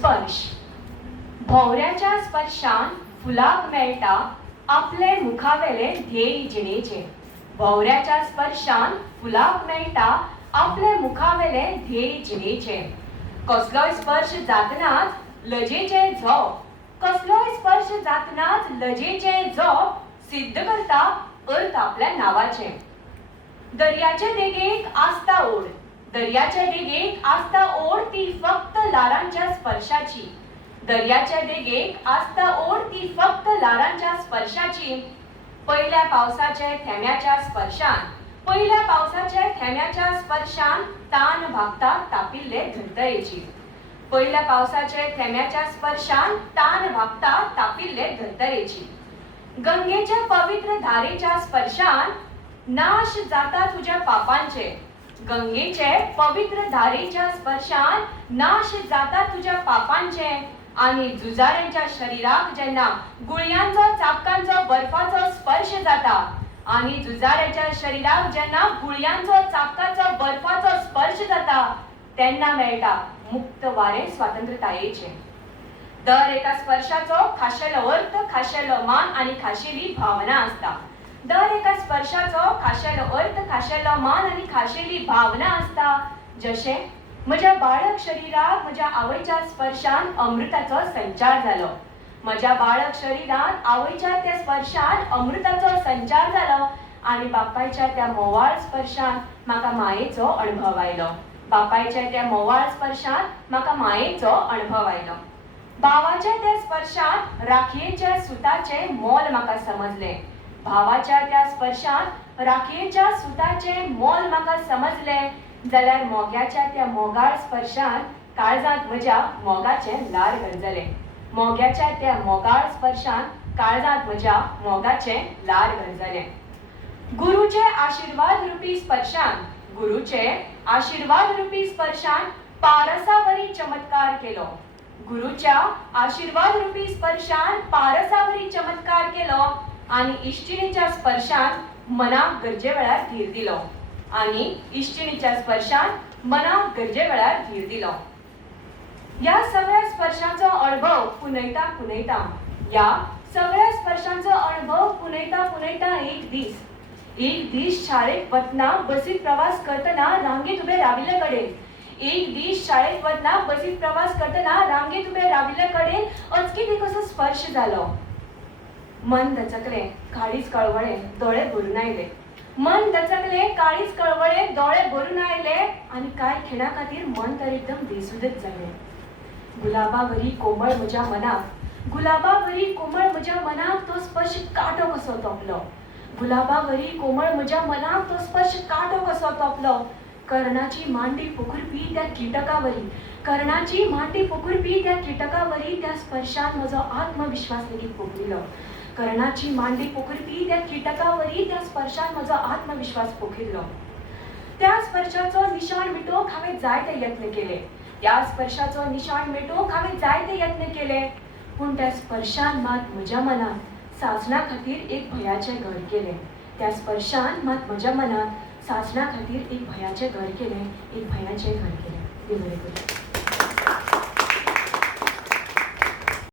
स्पर्श भोवऱ्याच्या स्पर्शान फुलाक मेळटा आपले मुखावेले ध्येय जिणेचे. भोवऱ्याच्या स्पर्शान फुलाक मेळटा आपले मुखावेले ध्येय जिणेचे. कसलोय स्पर्श जातनाच लजेचे झोप, कसलोय स्पर्श जातनाच लजेचे झोप सिद्ध करता अर्थ आपल्या नावाचे. दर्याचे देगेक आस्ता ओढ, दर्याच्या देगेक आस्ता ओढ ती फक्त लारांच्या स्पर्शाची. दर्याच्या देगेक आस्ता ओढ ती फक्त लारांच्या स्पर्शाची. पहिल्या पावसाच्या थेंब्याच्या स्पर्शान, पहिल्या पावसाच्या थेंब्याच्या स्पर्शान तान भागता तापिल्ले धर्तरेची. पहिल्या पावसाच्या थेंब्याच्या स्पर्शान तान भागता तापिल्ले धर्तरेची. गंगेच्या पवित्र धारेच्या स्पर्शान नाश जाता तुझ्या पापांचे. गंगेचे पवित्र धारेच्या स्पर्शान नाश जाता तुझ्या पापांचे. आणि जुजाऱ्यांच्या शरीराक जेन्ना गुळयांचो चाबकांचो बर्फाचो स्पर्श जाता, आणि जुजाऱ्याच्या शरीराक जेन्ना गुळयांचो चाबकाचो बर्फाचो स्पर्श जाता, तेन्ना मेळटा मुक्त वारे स्वातंत्र्यतायेचे. दर एका स्पर्शाचो खाशेलो अर्थ, खाशेलो मान आणि खाशेली भावना असता. दर एका स्पर्शाचो खाशेलो अर्थ, खाशेलो मान आणि खाशेली भावना असता. जशे म्हज्या बाळक शरीरात म्हज्या आवयच्या स्पर्शान अमृताचो संचार जालो. म्हज्या बाळक शरीरात आवयच्या त्या स्पर्शान अमृताचो संचार जालो आणि बापायच्या त्या मोवाळ स्पर्शान म्हाका मायेचो अनुभव आयलो. बापायच्या त्या मोवाळ स्पर्शान म्हाका मायेचो अनुभव आयलो. भावाच्या त्या स्पर्शात राखयेच्या सुताचे मोल म्हाका समजले. भावाच्या त्या स्पर्शात राखयेच्या सुताचे मोल म्हाका समजले. जाल्यार मोग्याच्या त्या मोगाळ स्पर्शान काळजांत म्हज्या मोगाचे लार गरजले. मोग्याच्या त्या मोगाळ स्पर्शान काळजांत म्हज्या मोगाचे लार गरजले. गुरुचे आशीर्वाद रूपी स्पर्शान, गुरुचे आशीर्वाद रूपी स्पर्शान पारसावरी चमत्कार केलो. गुरुच्या आशीर्वाद रूपी स्पर्शान पारसावरी चमत्कार केलो आणि इश्टिणीच्या स्पर्शान मनाक गरजे वेळार धीर दिलो. आणि इश्टिणीच्या स्पर्शान मनाक गरजे वेळार धीर दिलो. या सगळ्या स्पर्शांचो अनुभव पुनयता पुनयता, या सगळ्या स्पर्शांचो अनुभव पुनयता पुनयता एक दीस शाळेत वतना बसीत प्रवास करतना रांगेत उबे राविल्ले कडेन, एक दीस शाळेत वतना बसीत प्रवास करतना रांगेत उबे राविल्ले कडेन अचकीत एक असो स्पर्श जालो. मन दचकले, काळीज कळवळे, दोळे भरून आयले. मन दचकले, काळीज कळवळे, दोळे भरून आयले आणि कांय खिणा खातीर मन तर एकदम बेसुदच जालें. गुलाबावरी कोमळ म्हज्या मनाक, गुलाबावरी कोमळ म्हज्या मनाक तो स्पर्श काटो कसो तोपलो. गुलाबावरी कोमळ म्हज्या मनाक तो स्पर्श काटो कसो तोपलो. कर्णाची मांडी पोखरपी त्या किटकावरी, कर्णाची मांडी पोखरपी त्या किटकावरी त्या स्पर्शान म्हजो आत्मविश्वास लेगीत पोखरिलो. कर्णाची मांडी पोखरपी त्या किटकावरी त्या स्पर्शान म्हजो आत्मविश्वास पोखिल्लो. त्या स्पर्शाचो निशाण मिटोवंक हांवें जायते यत्न केले. त्या स्पर्शाचो निशाण मिटोवंक हांवें जायते यत्न केले. पूण त्या स्पर्शान मात म्हज्या मनात सासणा खातीर एक भयाचे घर केले. त्या स्पर्शान मात म्हज्या मनात सासणा खातीर एक भयाचे घर केले, एक भयाचे घर केले. देव बरें करूं.